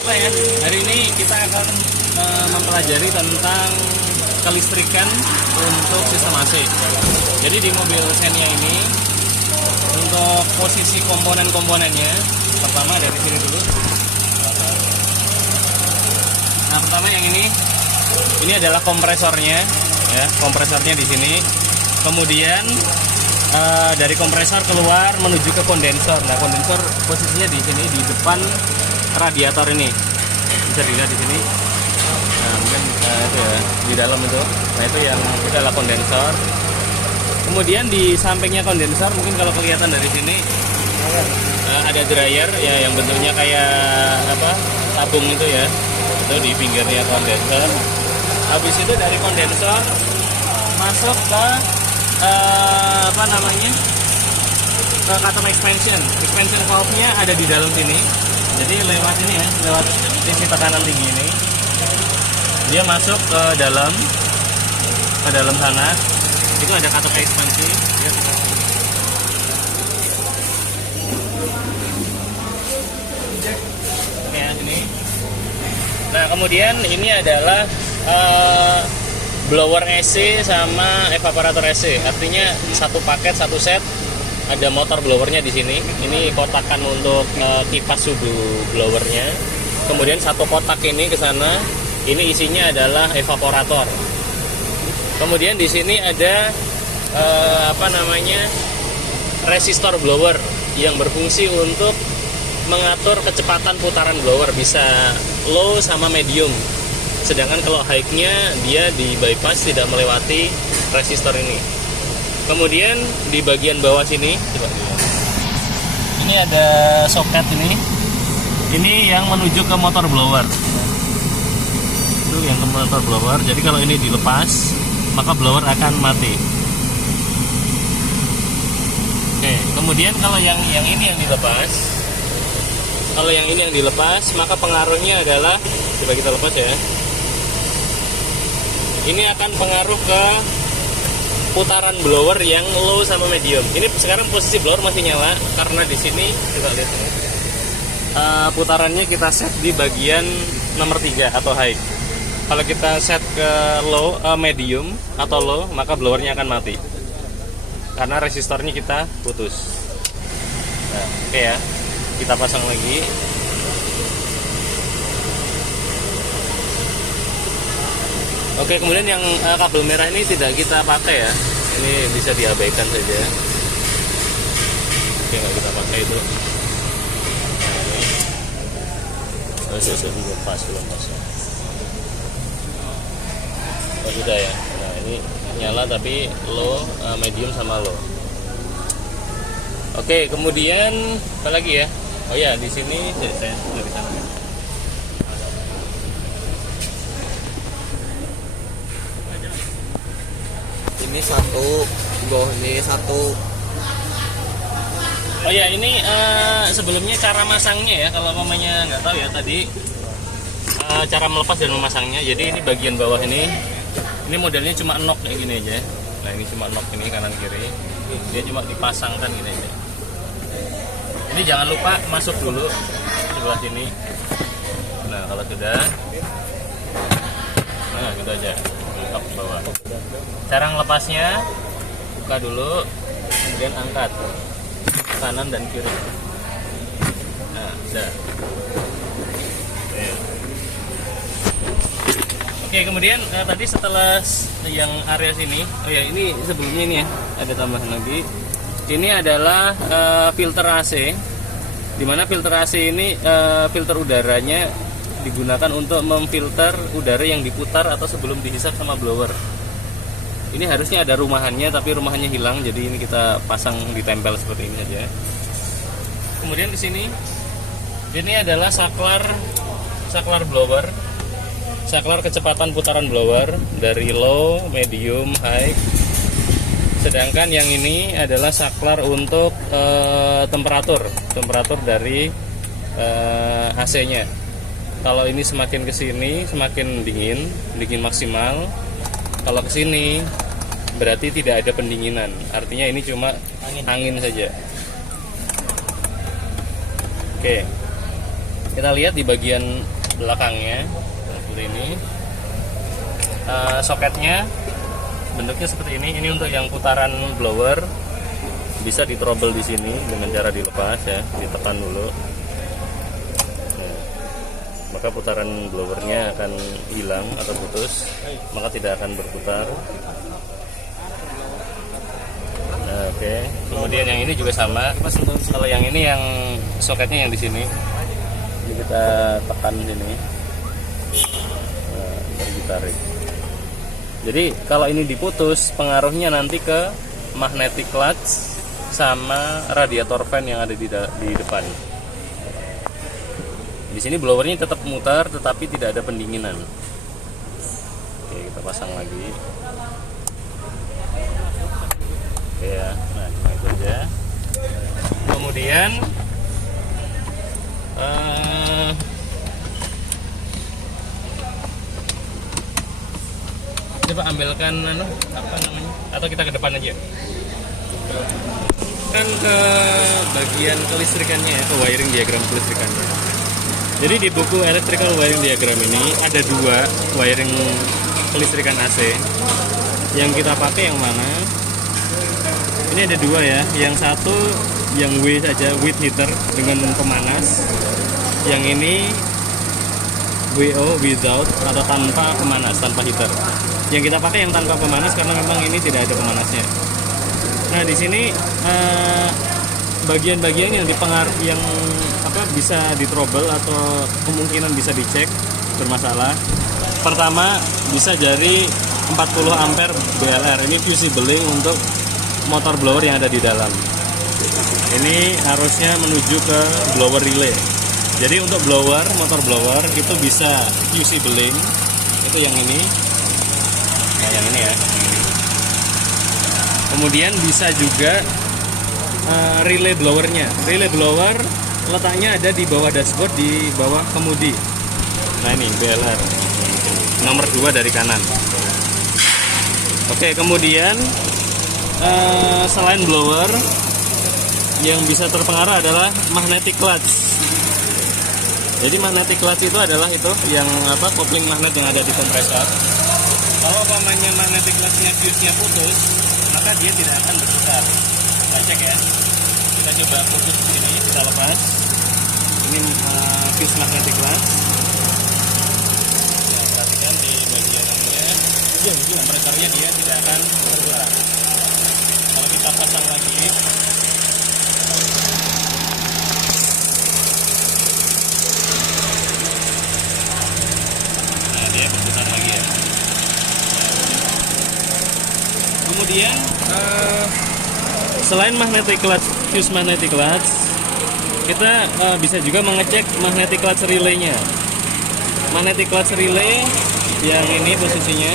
Apa ya? Hari ini kita akan mempelajari tentang kelistrikan untuk sistem AC. Jadi di mobil Xenia ini untuk posisi komponen-komponennya, pertama dari sini dulu. Nah, pertama yang ini adalah kompresornya, ya, kompresornya di sini. Kemudian dari kompresor keluar menuju ke kondensor. Nah, kondensor posisinya di sini di depan radiator ini, bisa dilihat di sini. Nah, mungkin itu ya, di dalam itu. Nah, itu adalah kondensor. Kemudian di sampingnya kondensor, mungkin kalau kelihatan dari sini ada dryer ya, yang bentuknya kayak apa, tabung itu ya. Itu di pinggirnya kondensor. Habis itu dari kondensor masuk ke ke cutoff expansion valve-nya ada di dalam sini. Jadi lewat ini ya, lewat sisi tekanan tinggi ini, dia masuk ke dalam sana. Itu ada cutoff ekspansi ya. Ya, ini. Nah, kemudian ini adalah blower AC sama evaporator AC. Artinya satu paket, satu set. Ada motor blowernya di sini. Ini kotakan untuk kipas suhu blowernya. Kemudian satu kotak ini ke sana. Ini isinya adalah evaporator. Kemudian di sini ada resistor blower yang berfungsi untuk mengatur kecepatan putaran blower, bisa low sama medium. Sedangkan kalau high-nya dia di bypass, tidak melewati resistor ini. Kemudian di bagian bawah sini, coba lihat. Ini ada soket ini. Ini yang menuju ke motor blower. Itu yang ke motor blower. Jadi kalau ini dilepas, maka blower akan mati. Oke, kemudian kalau yang ini yang dilepas, maka pengaruhnya adalah, coba kita lepas ya. Ini akan pengaruh ke putaran blower yang low sama medium. Ini sekarang posisi blower masih nyala karena di sini kita lihat ini. Putarannya kita set di bagian nomor 3 atau high. Kalau kita set ke low, medium atau low, maka blowernya akan mati karena resistornya kita putus. Nah, oke ya, kita pasang lagi. Oke, kemudian yang kabel merah ini tidak kita pakai ya. Ini bisa diabaikan saja. Oke, nggak kita pakai itu. Sudah pas, belum pas. Oh, sudah ya. Nah, ini nyala tapi low, medium sama low. Oke, kemudian apa lagi ya? Oh ya, di sini saya sudah bisa. Ini satu, ini satu. Oh ya, ini sebelumnya cara masangnya ya, kalau mamanya nggak tahu ya tadi cara melepas dan memasangnya. Jadi ini bagian bawah ini modelnya cuma nok kayak gini aja. Nah, ini cuma nok ini kanan kiri, dia cuma dipasangkan gini aja. Ini jangan lupa masuk dulu sebelah sini. Nah, kalau sudah, nah gitu aja, up bawah. Cara ngelepasnya, buka dulu, kemudian angkat kanan dan kiri. Nah, sudah. Oke, kemudian tadi setelah yang area sini, oh ya, ini sebelumnya ini ya, ada tambahan lagi. Ini adalah filter AC, dimana filter AC ini filter udaranya digunakan untuk memfilter udara yang diputar atau sebelum dihisap sama blower. Ini harusnya ada rumahannya, tapi rumahannya hilang, jadi ini kita pasang ditempel seperti ini saja. Kemudian di sini, ini adalah saklar blower, saklar kecepatan putaran blower dari low, medium, high. Sedangkan yang ini adalah saklar untuk temperatur dari AC-nya. Kalau ini semakin ke sini semakin dingin maksimal. Kalau ke sini berarti tidak ada pendinginan, artinya ini cuma angin saja. Oke. Kita lihat di bagian belakangnya seperti ini. Soketnya bentuknya seperti ini. Ini untuk yang putaran blower, bisa ditrouble di sini dengan cara dilepas ya, ditekan dulu. Nah, maka putaran blowernya akan hilang atau putus, maka tidak akan berputar. Nah, oke. Kemudian yang ini juga sama. Kalau yang ini yang soketnya yang di sini, ini kita tekan sini, baru ditarik. Jadi kalau ini diputus, pengaruhnya nanti ke magnetic clutch sama radiator fan yang ada di depan. Di sini blowernya tetap mutar, tetapi tidak ada pendinginan. Oke, kita pasang lagi. Oke ya, nah cuma itu aja. Kemudian coba ambilkan apa namanya, atau kita ke depan aja kan, ke bagian kelistrikannya ya, ke wiring diagram kelistrikannya. Jadi di buku electrical wiring diagram ini ada 2 wiring kelistrikan AC. Yang kita pakai yang mana? Ini ada 2 ya. Yang satu yang W saja, with heater dengan pemanas. Yang ini WO, without, atau tanpa pemanas, tanpa heater. Yang kita pakai yang tanpa pemanas karena memang ini tidak ada pemanasnya. Nah, di sini bagian-bagian yang yang bisa di-trouble atau kemungkinan bisa dicek bermasalah. Pertama, bisa dari 40 ampere BLR. Ini fusibeling untuk motor blower yang ada di dalam. Ini harusnya menuju ke blower relay. Jadi untuk blower, motor blower itu bisa fusibeling. Itu yang ini. Nah, yang ini ya. Kemudian bisa juga relay blowernya. Relay blower letaknya ada di bawah dashboard, di bawah kemudi. Nah, ini BLR nomor 2 dari kanan. Oke, kemudian selain blower, yang bisa terpengaruh adalah magnetic clutch. Jadi magnetic clutch itu adalah yang kopling magnet yang ada di kompresor. Kalau umpamanya magnetic clutch-nya fuse-nya putus, maka dia tidak akan berputar. Kita cek ya. Kita coba putus ini, kita lepas. Ini fuse magnetic clutch. Ya, perhatikan di bagian ini, kompresornya dia tidak akan berputar. Kalau kita pasang lagi, nah dia berputar lagi ya. Kemudian selain magnetic clutch, fuse magnetic clutch, kita bisa juga mengecek magnetic clutch relay-nya. Magnetic clutch relay yang ini posisinya.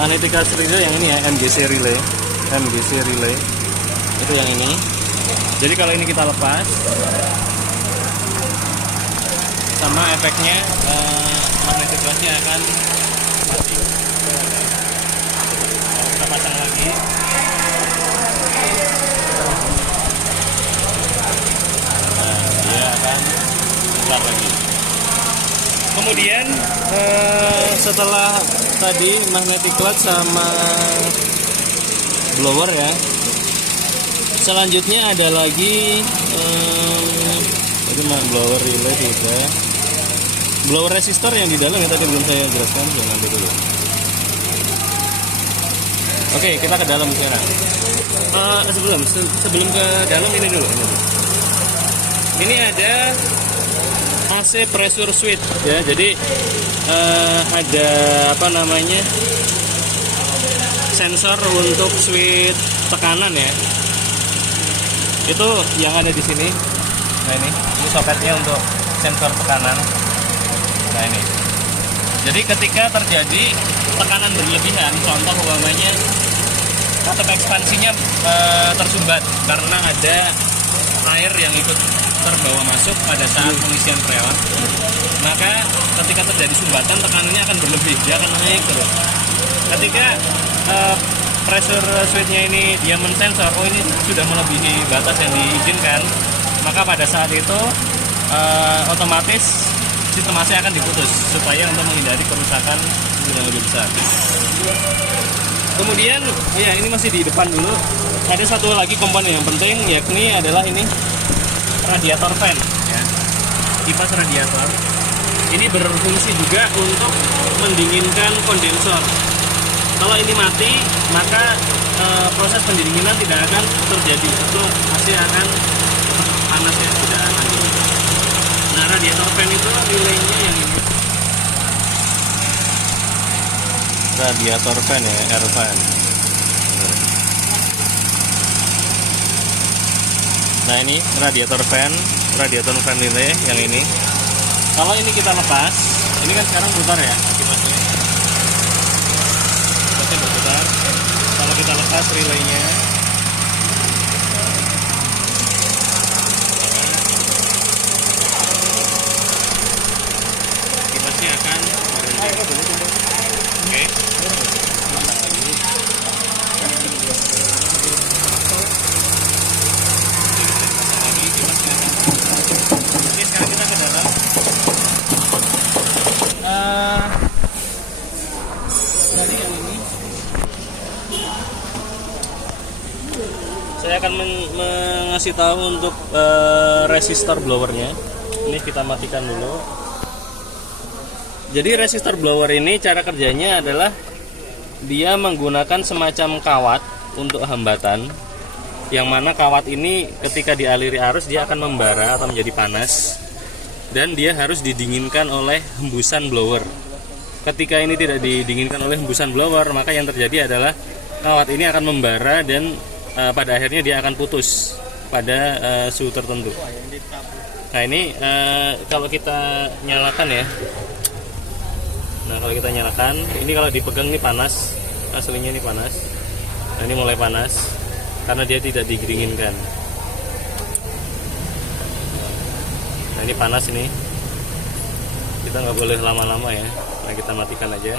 Magnetic clutch relay yang ini ya, MGC relay. MGC relay. Itu yang ini. Jadi kalau ini kita lepas, sama efeknya magnetic clutch-nya akan mati. Kita pasang lagi. Nah, dia akan putar lagi. Kemudian setelah tadi magnetic clutch sama blower ya, selanjutnya ada lagi itu blower relay juga. Blower resistor yang di dalam yang tadi belum saya jelaskan, jangan dulu. Oke, kita ke dalam sekarang. Sebelum ke dalam ini dulu. Ini ada AC pressure switch ya. Jadi ada sensor untuk switch tekanan ya. Itu yang ada di sini. Nah, ini soketnya untuk sensor tekanan. Nah, ini. Jadi ketika terjadi tekanan berlebihan, contoh umpamanya atap ekspansinya tersumbat karena ada air yang ikut terbawa masuk pada saat pengisian freon, maka ketika terjadi sumbatan tekanannya akan berlebih, dia akan naik terus. Ketika pressure switch-nya ini dia mensensor, oh ini sudah melebihi batas yang diizinkan, maka pada saat itu otomatis sistem AC akan diputus supaya untuk menghindari kerusakan yang lebih besar. Kemudian, ya ini masih di depan dulu. Ada satu lagi komponen yang penting, yakni adalah ini radiator fan. Ya. Kipas radiator. Ini berfungsi juga untuk mendinginkan kondensor. Kalau ini mati, maka proses pendinginan tidak akan terjadi. Itu AC akan panas ya, tidak akan dingin. Nah, radiator fan itu relaynya yang ini. Radiator fan ya, air fan. Nah, ini radiator fan relay yang ini. Kalau ini kita lepas, ini kan sekarang putar ya kipasnya. Kipasnya berputar. Kalau kita lepas relaynya, kipasnya akan berhenti. Oke. Oke, sekarang kita ke dalam. Dari yang ini, saya akan mengasih tahu untuk resistor blowernya. Ini kita matikan dulu. Jadi resistor blower ini cara kerjanya adalah dia menggunakan semacam kawat untuk hambatan, yang mana kawat ini ketika dialiri arus dia akan membara atau menjadi panas, dan dia harus didinginkan oleh hembusan blower. Ketika ini tidak didinginkan oleh hembusan blower, maka yang terjadi adalah kawat ini akan membara dan pada akhirnya dia akan putus pada suhu tertentu. Nah, ini kalau kita nyalakan ya. Nah, kalau kita nyalakan, ini kalau dipegang ini panas, aslinya ini panas. Nah, ini mulai panas karena dia tidak didinginkan. Nah, ini panas ini. Kita nggak boleh lama-lama ya. Nah, kita matikan aja.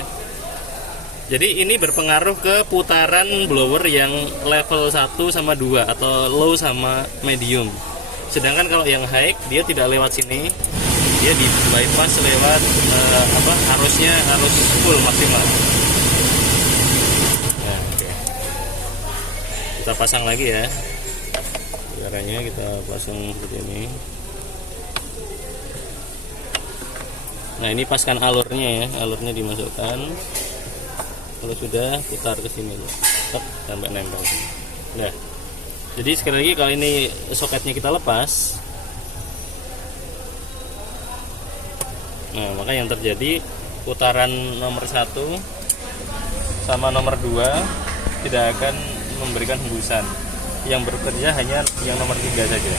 Jadi ini berpengaruh ke putaran blower yang level 1 sama 2 atau low sama medium. Sedangkan kalau yang high dia tidak lewat sini. Dia di bypass lewat arusnya harus full maksimal. Nah, oke. Kita pasang lagi ya. Caranya kita pasang seperti ini. Nah, ini paskan alurnya ya, alurnya dimasukkan. Kalau sudah putar ke sini loh. Sampai nempel. Nah. Jadi sekali lagi kalau ini soketnya kita lepas, nah, maka yang terjadi putaran nomor 1 sama nomor 2 tidak akan memberikan hembusan. Yang bekerja hanya yang nomor 3 saja.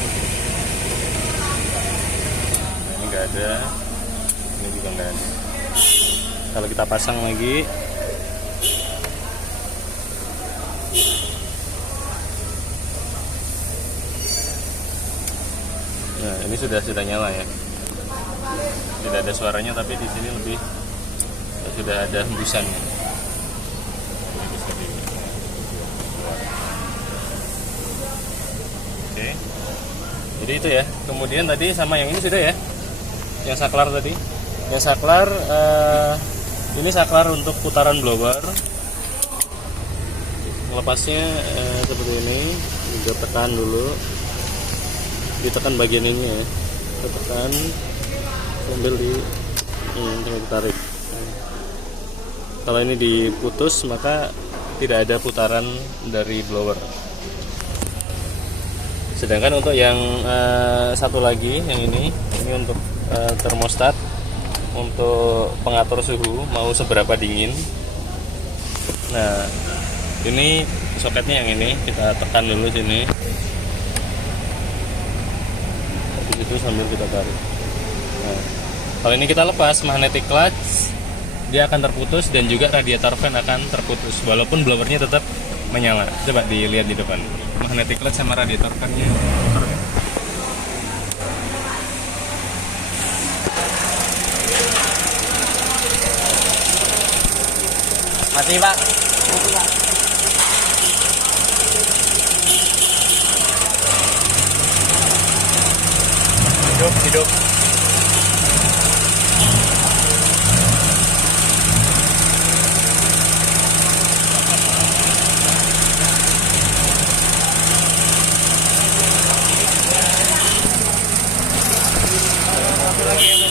Nah, ini enggak ada. Ini juga enggak ada. Kalau kita pasang lagi, nah, ini sudah nyala ya. Tidak ada suaranya, tapi di sini lebih sudah ada hembusannya. Oke. Jadi itu ya. Kemudian tadi sama yang ini sudah ya. Yang saklar tadi. Yang saklar ini saklar untuk putaran blower. Lepasnya seperti ini. Juga tekan dulu. Ditekan bagian ini ya. Tekan sambil ditarik. Kalau ini diputus maka tidak ada putaran dari blower. Sedangkan untuk yang satu lagi yang ini untuk termostat, untuk pengatur suhu mau seberapa dingin. Nah, ini soketnya yang ini kita tekan dulu sini. Di situ sambil kita tarik. Nah, kalau ini kita lepas magnetic clutch, dia akan terputus dan juga radiator fan akan terputus walaupun blowernya tetap menyala. Coba dilihat di depan, magnetic clutch sama radiator fan-nya putar ya. Mati, Pak. hidup.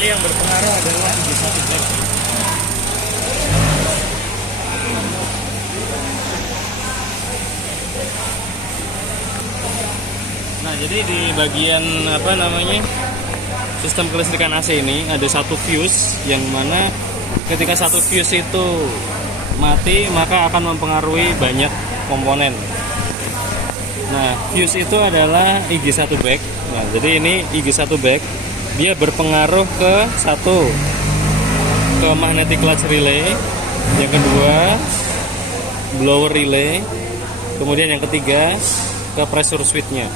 Tadi yang berpengaruh adalah IG1 Black. Nah, jadi di bagian apa namanya sistem kelistrikan AC ini ada satu fuse yang mana ketika satu fuse itu mati maka akan mempengaruhi banyak komponen. Nah, fuse itu adalah IG1 back. Nah, jadi ini IG1 back dia berpengaruh ke satu, ke magnetic clutch relay, yang kedua blower relay, kemudian yang ketiga ke pressure switch-nya.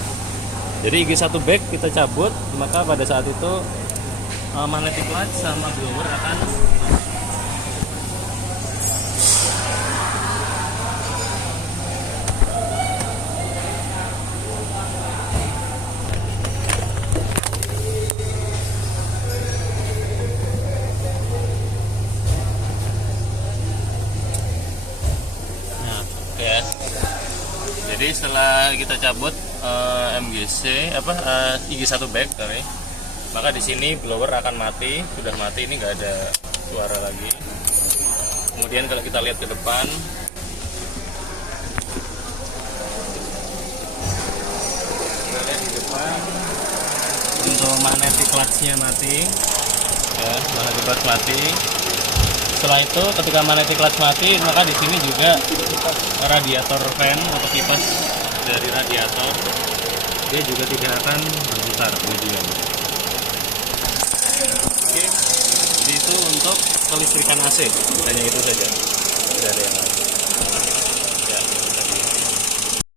Jadi IG1 back kita cabut, maka pada saat itu magnetic clutch sama blower akan ya. Jadi setelah kita cabut MGC IG1 back sorry, maka di sini blower akan mati, sudah mati, ini nggak ada suara lagi. Kemudian kalau kita lihat ke depan, kita lihat di depan untuk magnetic clutch-nya mati, ya, magnetic clutch mati. Setelah itu ketika magnetic clutch mati, maka di sini juga radiator fan atau kipas dari radiator dia juga tidak akan berputar medium. Oke, jadi itu untuk kelistrikan AC, hanya itu saja, tidak ada yang lain.